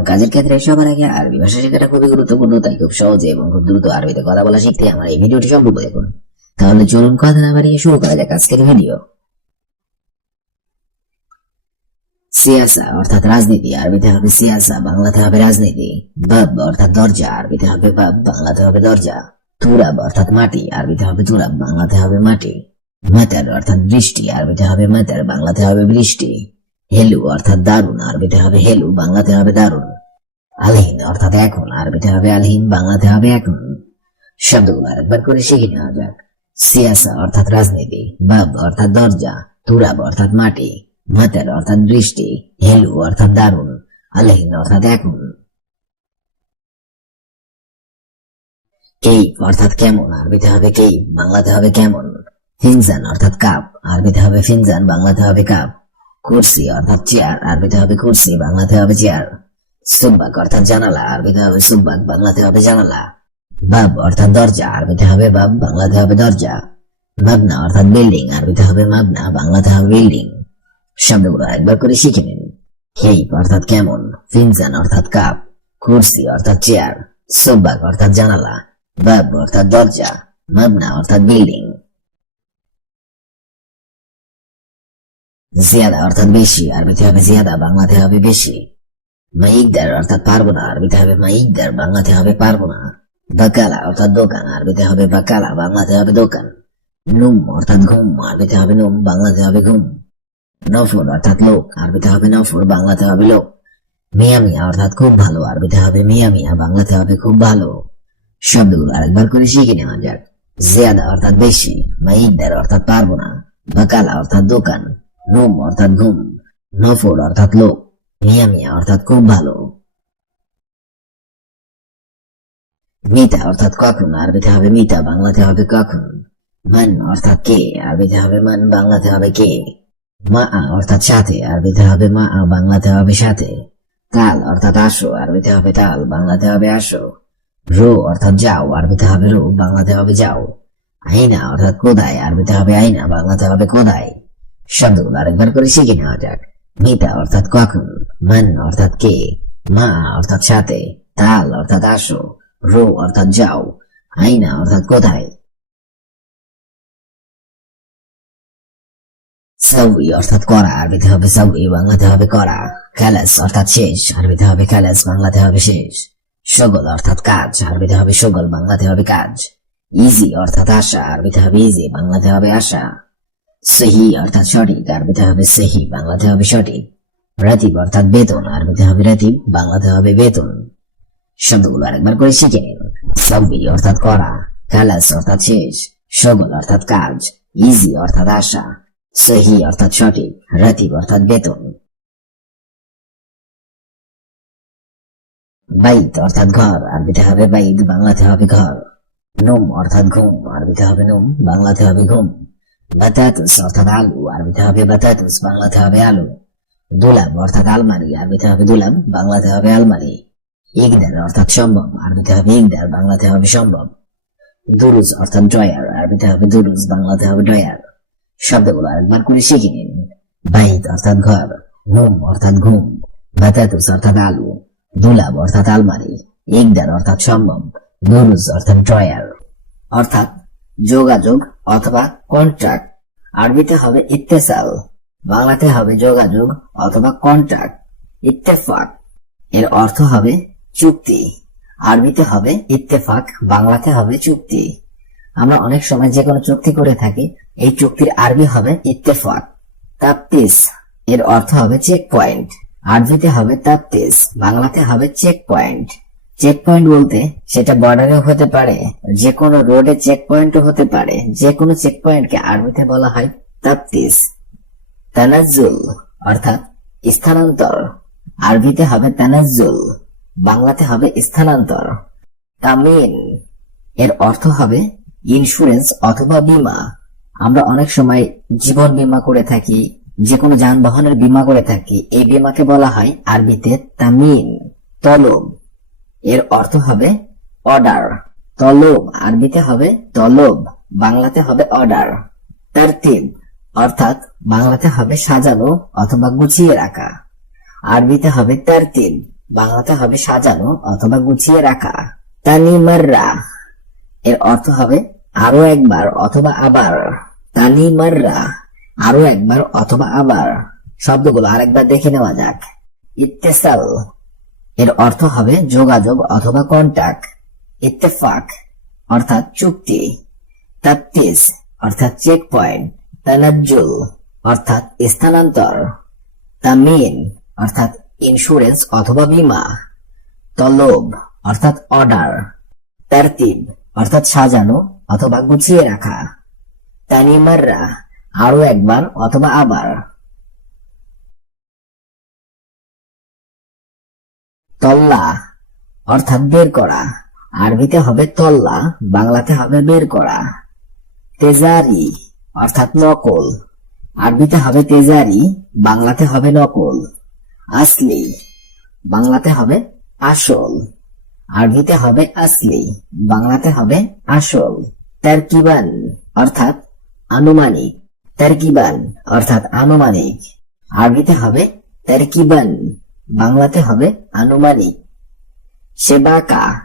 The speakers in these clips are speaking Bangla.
এবং কাজের ক্ষেত্রে সবার আগে আরবি ভাষা শেখাটা খুবই গুরুত্বপূর্ণ, তাই খুব সহজে এবং খুব দ্রুত আরবিতে কথা বলা শিখতে আমার এই ভিডিওটি সম্পূর্ণ দেখুন। তাহলে চলুন কথা না বাড়িয়ে শুরু করা যাক আজকের ভিডিও। সিয়াসা অর্থাৎ রাজনীতি, আরবিতে হবে সিয়াসা, বাংলাতে হবে রাজনীতি। বাব অর্থাৎ দরজা, আরবিতে হবে বাব, বাংলাতে হবে দরজা। তুরাব অর্থাৎ মাটি, আরবিতে হবে তুরাব, বাংলাতে হবে মাটি। মেতার অর্থাৎ বৃষ্টি, আরবিতে হবে মেতার, বাংলাতে হবে বৃষ্টি। হেলু অর্থাৎ দারুণ আরবিতে হবে হেলু, বাংলাতে হবে দারুণ আলহীন অর্থাৎ এখন, আরবিতে হবে আলহীন, বাংলাতে হবে এখন। শব্দগুলো আরেকবার করে শিখে নেওয়া যাক। সিয়াসা অর্থাৎ রাজনীতি বাব অর্থাৎ দরজা, তুরাব অর্থাৎ মাটি, মাতার অর্থাৎ বৃষ্টি হেলু অর্থাৎ দারুণ আলহীন অর্থাৎ এখন। কেই অর্থাৎ কেমন, আরবিতে হবে কেই বাংলাতে হবে কেমন। ফিনজান অর্থাৎ কাপ, আরবিতে হবে ফিনজান, বাংলাতে হবে কাপ। কুরসি অর্থাৎ চেয়ার আরবিতে হবে কুরসি, বাংলাতে হবে চেয়ার। সুব্বাক অর্থাৎ জানালা আরবিতে হবে সুব্বাক বাংলাতে হবে জানালা। বাব অর্থাৎ দরজা আরবিতে হবে বাব, বাংলাতে হবে দরজা। মাবনা অর্থাৎ বিল্ডিং আরবিতে হবে মাবনা, বাংলাতে হবে বিল্ডিং। শব্দগুলো একবার করে শিখে নিন। কেইপ অর্থাৎ কেমন, ফিনজান অর্থাৎ কাপ, কুরসি অর্থাৎ চেয়ার সুব্বাক অর্থাৎ জানালা, বাব অর্থাৎ দরজা মাবনা অর্থাৎ বিল্ডিং। জিয়াদা অর্থাৎ বেশি, আরবিতে হবে জিয়াদা, বাংলাতে হবে বেশি। মাইকদার অর্থাৎ পারব না, আরবিতে হবে মাইকদার, বাংলাতে হবে পারব না। বাকালা অর্থাৎ দোকান, আরবিতে হবে বাকালা, বাংলাতে হবে দোকান। নুম অর্থাৎ ঘুম, আরবিতে হবে নুম, বাংলাতে হবে ঘুম। নফর অর্থাৎ লোক, আরবিতে হবে নফর বাংলাতে হবে লোক। মিয়া মিয়া অর্থাৎ খুব ভালো, আরবিতে হবে মিয়া মিয়া, বাংলাতে হবে খুব ভালো। শব্দগুলো আরেকবার করে শিখে নেওয়া যাক। জিয়াদা অর্থাৎ বেশি, মাইকদার অর্থাৎ পারব না। বাকালা অর্থাৎ দোকান। নুম অর্থাৎ ঘুম নফর অর্থাৎ লোক মিয়া মিয়া অর্থাৎ খুব ভালো। মিতা অর্থাৎ কখন, আরবিতে হবে মিতা, বাংলাতে হবে কখন? মান অর্থাৎ কে, আরবিতে হবে মান, বাংলাতে হবে কে? মা অর্থাৎ সাথে, আরবিতে হবে মা, বাংলাতে হবে সাথে। তাল অর্থাৎ আসো, আরবিতে হবে তাল, বাংলাতে হবে আসো। রো অর্থাৎ যাও, আরবিতে হবে রো, বাংলাতে হবে যাও। আইনা অর্থাৎ কোদায়, আরবিতে হবে আইনা, বাংলাতে হবে কোদায়। শব্দগুলো আরেকবার করে শিখে নেওয়া যাক। মিতা অর্থাৎ কখন, মান অর্থাৎ কে, মা অর্থাৎ সাথে, তাল অর্থাৎ আসো, রো অর্থাৎ যাও, আইনা অর্থাৎ কোথায়। সাউই অর্থাৎ করা আরবিতে হবে সাউই বাংলাতে হবে করা। খালাস অর্থাৎ শেষ আরবিতে হবে খালাস বাংলাতে হবে শেষ। সগল অর্থাৎ কাজ আরবিতে হবে সগল বাংলাতে হবে কাজ। ইজি অর্থাৎ আশা আরবিতে হবে ইজি বাংলাতে হবে আশা। সহি, অর্থাৎ সঠিক আরবিতে হবে সহি, বাংলাতে হবে সঠিক। রাতিব, অর্থাৎ বেতন আরবিতে হবে রাতিব, বাংলাতে হবে বেতন। শব্দগুলো আরেকবার করে শিখে নিন। সাউই অর্থাৎ করা, খালাস, অর্থাৎ শেষ। সগল, অর্থাৎ কাজ ইজি অর্থাৎ আশা। সহি, অর্থাৎ সঠিক, রাতিব, অর্থাৎ বেতন। বাইত, অর্থাৎ ঘর আরবিতে হবে বাইদ বাংলাতে হবে ঘর। নুম, অর্থাৎ ঘুম আরবিতে হবে নুম, বাংলাতে হবে ঘুম। বাতাতুস অর্থাৎ আলু আরবিতে হবে বাতাতুস বাংলাতে হবে আলু দুলাম অর্থাৎ আলমারি আরবিতে হবে দুলাম বাংলাতে হবে আলমারি ইগদার অর্থাৎ সম্ভব আরবিতে হবে ইগদার বাংলাতে হবে সম্ভব দুরুজ অর্থাৎ ড্রয়ার আরবিতে হবে দুরুজ বাংলাতে হবে ড্রয়ার শব্দগুলো আরেকবার করে শিখে নিন বাইত অর্থাৎ ঘর ঘুম অর্থাৎ ঘুম বাতাতুস অর্থাৎ আলু দুলাব অর্থাৎ আলমারি ইগদার অর্থাৎ সম্ভব দুরুজ অর্থাৎ ড্রয়ার অর্থাৎ যোগাযোগ অথবা কন্ট্রাক্ট আরবিতে হবে ইত্তেসাল, বাংলাতে হবে যোগাযোগ অথবা কন্ট্রাক্ট ইত্তেফাক, এর অর্থ হবে চুক্তি। আরবিতে হবে ইত্তেফাক, বাংলাতে হবে চুক্তি। আমরা অনেক সময় যে কোনো চুক্তি করে থাকি, এই চুক্তির আরবি হবে ইত্তেফাক। তাপ্তিস, এর অর্থ হবে চেক পয়েন্ট আরবিতে হবে তাপ্তিস, বাংলাতে হবে চেক পয়েন্ট চেক পয়েন্ট বলতে সেটা বর্ডারে হতে পারে যে কোনো রোডে চেক পয়েন্টও হতে পারে যে কোনো চেক পয়েন্টকে আরবিতে বলা হয় তাপ্তিস, তানাজ্জুল, অর্থাৎ স্থানান্তর। আরবিতে হবে তানাজ্জুল, বাংলাতে হবে স্থানান্তর। তামিন এর অর্থ হবে ইন্স্যুরেন্স অথবা বীমা। আমরা অনেক সময় জীবন বীমা করে থাকি যে কোনো যানবাহনের বীমা করে থাকি, এই বীমাকে বলা হয় আরবিতে তামিন তলব। এর অর্থ হবে অর্ডার তলব। আরবিতে হবে তলব, বাংলাতে হবে অর্ডার তারতিব অর্থাৎ বাংলাতে হবে সাজানো অথবা গুছিয়ে রাখা। আরবিতে হবে তারতিব বাংলাতে হবে সাজানো অথবা গুছিয়ে রাখা। তানিমাররা, এর অর্থ হবে আরও একবার অথবা আবার। তানিমাররা, আরও একবার অথবা আবার। শব্দগুলো আরেকবার দেখে নেওয়া যাক। ইত্তেসাল এর অর্থ হবে যোগাযোগ অথবা কন্টাক্ট ইত্তেফাক, অর্থাৎ চুক্তি তাত্তিস অর্থাৎ চেক পয়েন্ট তানাজ্জুল, অর্থাৎ স্থানান্তর, তামিন, অর্থাৎ ইন্স্যুরেন্স অথবা বীমা, তলব, অর্থাৎ অর্ডার তারতিব, অর্থাৎ সাজানো অথবা গুছিয়ে রাখা, তানিমাররা আরও একবার অথবা আবার। তল্লা, অর্থাৎ বের করা। আরবিতে হবে তল্লা, বাংলাতে হবে বের করা। তেজারি, অর্থাৎ নকল। আরবিতে হবে তেজারি, বাংলাতে হবে নকল। আসলি, বাংলাতে হবে আসল। আরবিতে হবে আসলি, বাংলাতে হবে আসল। তারকিবান, অর্থাৎ আনুমানিক। তারকিবান, অর্থাৎ আনুমানিক। আরবিতে হবে তারকিবান বাংলাতে হবে আনুমানিক সেবাকা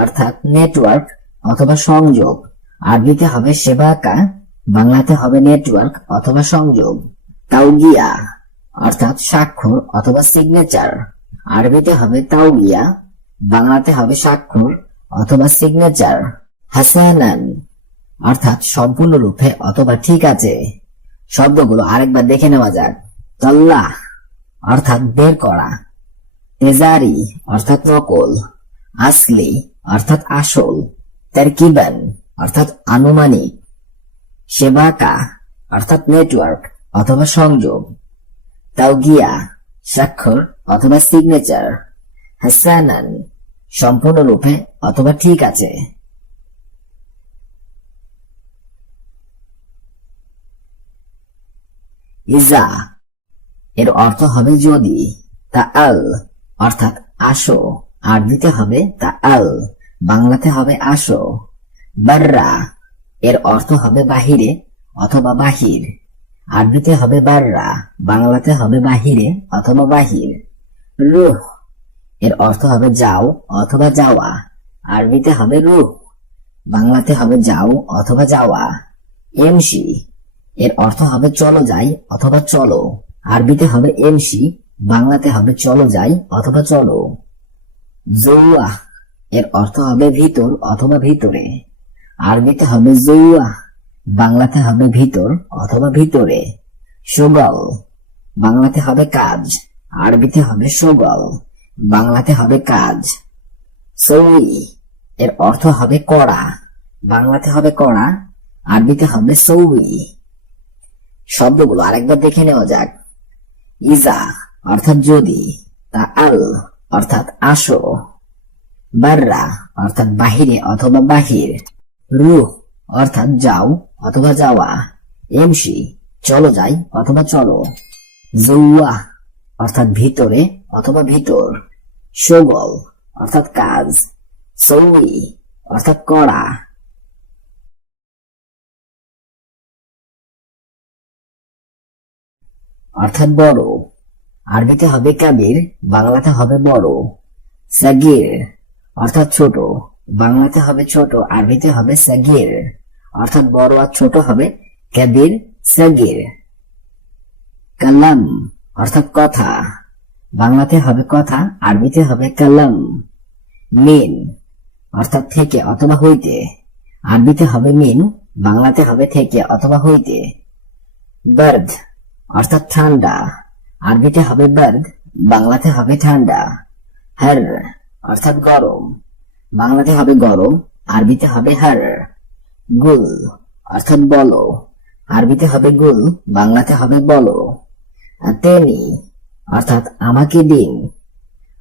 অর্থাৎ নেটওয়ার্ক অথবা সংযোগ। আরবিতে হবে সেবাকা বাংলাতে হবে নেটওয়ার্ক অথবা সংযোগ। তাওগিয়া, অর্থাৎ স্বাক্ষর অথবা সিগনেচার আরবিতে হবে তাওগিয়া, বাংলাতে হবে স্বাক্ষর অথবা সিগনেচার হাসানান, অর্থাৎ সম্পূর্ণরূপে অথবা ঠিক আছে। শব্দগুলো আরেকবার দেখে নেওয়া যাক। তল্লা অর্থাৎ বের করা। তেজারি অর্থাৎ নকল, আসলি, অর্থাৎ আসল, তারকিবান, অর্থাৎ আনুমানিক, সেবাকা, অর্থাৎ নেটওয়ার্ক অথবা সংযোগ, তাওগিয়া, স্বাক্ষর, অথবা সিগনেচার হাসানান, সম্পূর্ণরূপে অথবা ঠিক আছে। ইজা, এর অর্থ হবে যদি তা আল অর্থাৎ আসো। আরবিতে হবে তা আল। বাংলাতে হবে আসো। বাররা। এর অর্থ হবে বাহিরে অথবা বাহির। আরবিতে হবে বাররা। বাংলাতে হবে বাহিরে অথবা বাহির। রুহ। এর অর্থ হবে যাও অথবা যাওয়া। আরবিতে হবে রুহ। বাংলাতে হবে যাও অথবা যাওয়া। এমসি। এর অর্থ হবে চলো যাই অথবা চলো। আরবিতে হবে এমসি বাংলাতে হবে চলো যাই অথবা চলো। জৌয়া এর অর্থ হবে ভিতর অথবা ভিতরে। আরবিতে হবে জৌয়া বাংলাতে হবে ভিতর অথবা ভিতরে। সুগল, বাংলাতে হবে কাজ, আরবিতে হবে সুগল, বাংলাতে হবে কাজ। সই এর অর্থ হবে কড়া বাংলাতে হবে কড়া আরবিতে হবে সৌই। শব্দগুলো আরেকবার দেখে নেওয়া যাক। ইজা অর্থাৎ যদি, তা আল অর্থাৎ আসো, বাররা অর্থাৎ বাহিরে অথবা বাহির, রুহ অর্থাৎ যাও অথবা যাওয়া, এমসি চলো যাই অথবা চলো, জৌয়া অর্থাৎ ভিতরে অথবা ভিতর, সগল অর্থাৎ কাজ সৌই অর্থাৎ করা। অর্থাৎ বড় আরবিতে হবে কাবির, বাংলাতে হবে বড়। সাগির, অর্থাৎ ছোট। বাংলাতে হবে ছোট, আরবিতে হবে সাগির। অর্থাৎ বড় আর ছোট হবে কাবির, সাগির। কালাম, অর্থাৎ কথা। বাংলাতে হবে কথা, আরবিতে হবে কালাম। মিন, অর্থাৎ থেকে অথবা হইতে। আরবিতে হবে মিন, বাংলাতে হবে থেকে অথবা হইতে। বার্দ, অর্থাৎ ঠান্ডা। আরবিতে হবে বার্দ বাংলাতে হবে ঠান্ডা। হার, অর্থাৎ গরম। বাংলাতে হবে গরম, আরবিতে হবে হার। গুল, অর্থাৎ বলো। আরবিতে হবে গুল, বাংলাতে হবে বলো। আতেনি, অর্থাৎ আমাকে দিন।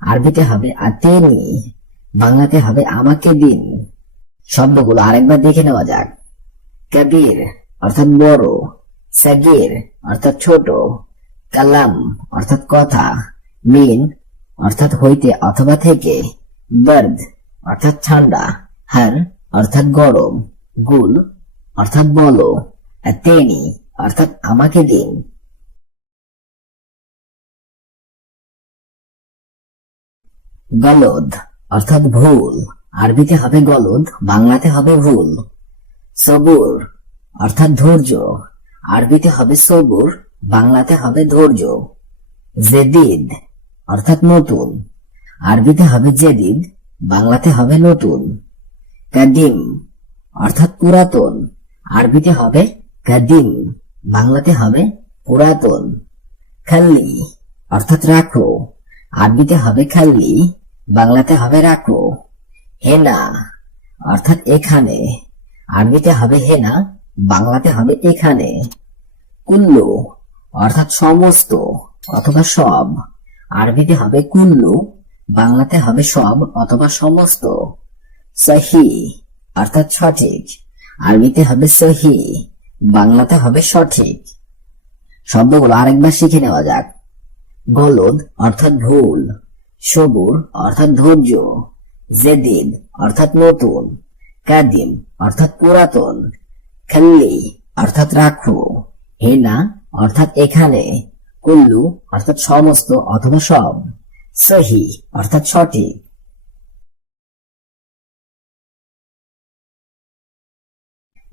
আরবিতে হবে আতেনি, বাংলাতে হবে আমাকে দিন। শব্দগুলো আরেকবার দেখে নেওয়া যাক। কবির, অর্থাৎ বড়। সাগির, অর্থাৎ ছোট। কালাম অর্থাৎ কথা, মিন অর্থাৎ হইতে অথবা থেকে, বার্দ অর্থাৎ ঠান্ডা, হার অর্থাৎ গরম, গুল অর্থাৎ বলো তেনি অর্থাৎ আমাকে দিন। গলদ অর্থাৎ ভুল, আরবিতে হবে গলদ, বাংলাতে হবে ভুল। সবুর অর্থাৎ ধৈর্য, আরবিতে হবে সবুর বাংলাতে হবে ধৈর্য, জেদিদ, অর্থাৎ নতুন। আরবিতে হবে জেদিদ, বাংলাতে হবে নতুন। কাদিম, অর্থাৎ পুরাতন। আরবিতে হবে কাদিম, বাংলাতে হবে পুরাতন। খাল্লি, অর্থাৎ রাখো। আরবিতে হবে খাল্লি, বাংলাতে হবে রাখো। হেনা, অর্থাৎ এখানে। আরবিতে হবে হেনা, বাংলাতে হবে এখানে। কুল্লু অর্থাৎ সমস্ত, অথবা সব। আরবিতে হবে কুল্লু, বাংলাতে হবে সব, অথবা সমস্ত। সহি, অর্থাৎ সঠিক। আরবিতে হবে সহি, বাংলাতে হবে সঠিক। শব্দগুলো আরেকবার শিখে নেওয়া যাক। গলদ, অর্থাৎ ভুল। সবুর, অর্থাৎ ধৈর্য। জেদিদ, অর্থাৎ নতুন। কাদিম, অর্থাৎ পুরাতন। খাল্লি, অর্থাৎ রাখো। হেনা অর্থাৎ এখানে কুল্লু, অর্থাৎ সমস্ত অথবা সব। সহি, অর্থাৎ সঠিক।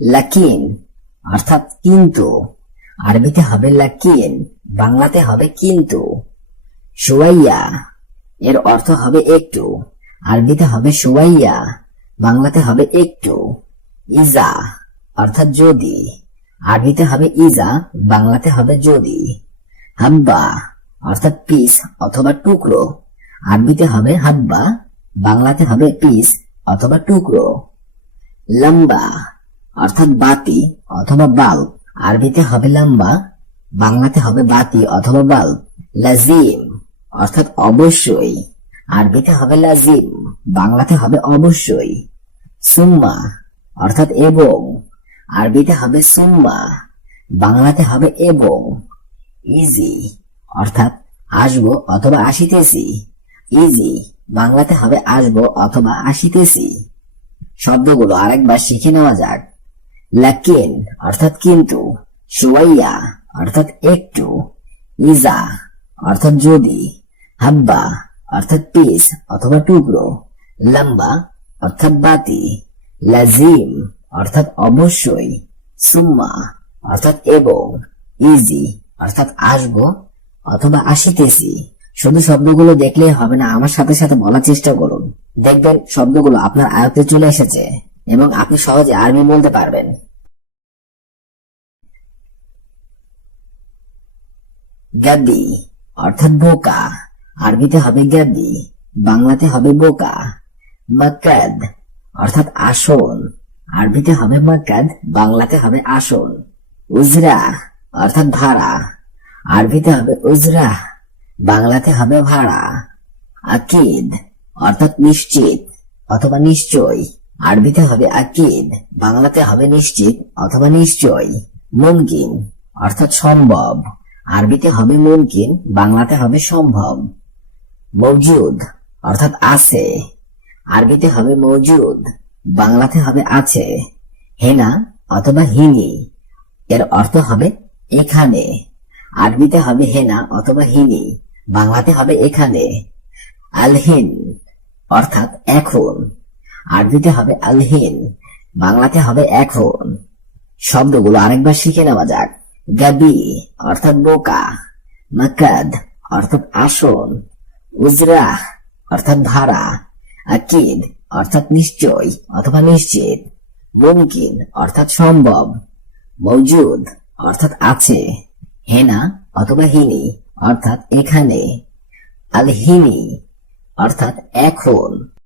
লাকিন, অর্থাৎ কিন্তু। আরবিতে হবে লাকিন, বাংলাতে হবে কিন্তু। সুয়াইয়া, এর অর্থ হবে একটু। আরবিতে হবে সুয়াইয়া, বাংলাতে হবে একটু। ইজা, অর্থাৎ যদি। আরবিতে হবে ইজা, বাংলাতে হবে যদি। হাব্বা, অর্থাৎ পিস অথবা টুকরো। আরবিতে হবে হাব্বা, বাংলাতে হবে পিস অথবা টুকরো। লম্বা, অর্থাৎ বাতি অথবা বাল্ব আরবিতে হবে লম্বা, বাংলাতে হবে বাতি অথবা বাল্ব লাজিম অর্থাৎ অবশ্যই। আরবিতে হবে লাজিম বাংলাতে হবে অবশ্যই। সুম্মা অর্থাৎ এবং। আরবিতে হবে সুম্মা বাংলাতে হবে এবং। ইজি অর্থাৎ আসব অথবা আসিতেছি। ইজি বাংলাতে হবে আসব অথবা আসিতেছি। শব্দগুলো আরেকবার শিখে নেওয়া যাক। লাকিন, অর্থাৎ কিন্তু। সুয়াইয়া, অর্থাৎ একটু। ইজা, অর্থাৎ যদি। হাব্বা, অর্থাৎ পিস অথবা টুকরো। লম্বা, অর্থাৎ বাতি। লাজিম অর্থাৎ অবশ্যই সুম্মা, অর্থাৎ এবং, ইজি, অর্থাৎ আসব অথবা আসিতেছি। শুধু শব্দগুলো দেখলে হবে না, আমার সাথে সাথে বলার চেষ্টা করুন। দেখবেন শব্দগুলো আপনার আয়ত্তে চলে এসেছে এবং আপনি সহজে আরবি বলতে পারবেন। গাদ্দি অর্থাৎ বোকা। আরবিতে হবে গাদ্দি বাংলাতে হবে বোকা। মাকাদ অর্থাৎ আসন আরবিতে হবে মাকাদ, বাংলাতে হবে আসন উজরা, অর্থাৎ ভাড়া। আরবিতে হবে উজরা, বাংলাতে হবে ভাড়া। আকিদ, অর্থাৎ নিশ্চিত অথবা নিশ্চয়। আরবিতে হবে আকিদ, বাংলাতে হবে নিশ্চিত অথবা নিশ্চয়। মুমকিন, অর্থাৎ সম্ভব। আরবিতে হবে মুমকিন, বাংলাতে হবে সম্ভব। মৌজুদ অর্থাৎ আছে। আরবিতে হবে মৌজুদ বাংলাতে হবে আছে, হেনা অথবা হিনি। এর অর্থ হবে এখানে। আরবিতে হবে হেনা অথবা হিনি, বাংলাতে হবে এখানে। আলহিন, অর্থাৎ এখন। আরবিতে হবে আলহিন, বাংলাতে হবে এখন। শব্দগুলো আরেকবার শিখে নেওয়া যাক। গাবি, অর্থাৎ বোকা। মাকাদ, অর্থাৎ আসন। উজরা, অর্থাৎ ভাড়া। আকিদ অর্থাৎ নিশ্চয় অথবা নিশ্চিত। মুমকিন অর্থাৎ সম্ভব। মজুদ অর্থাৎ আছে। হেনা অথবা হিনি অর্থাৎ এখানে। আলহিনি অর্থাৎ এখন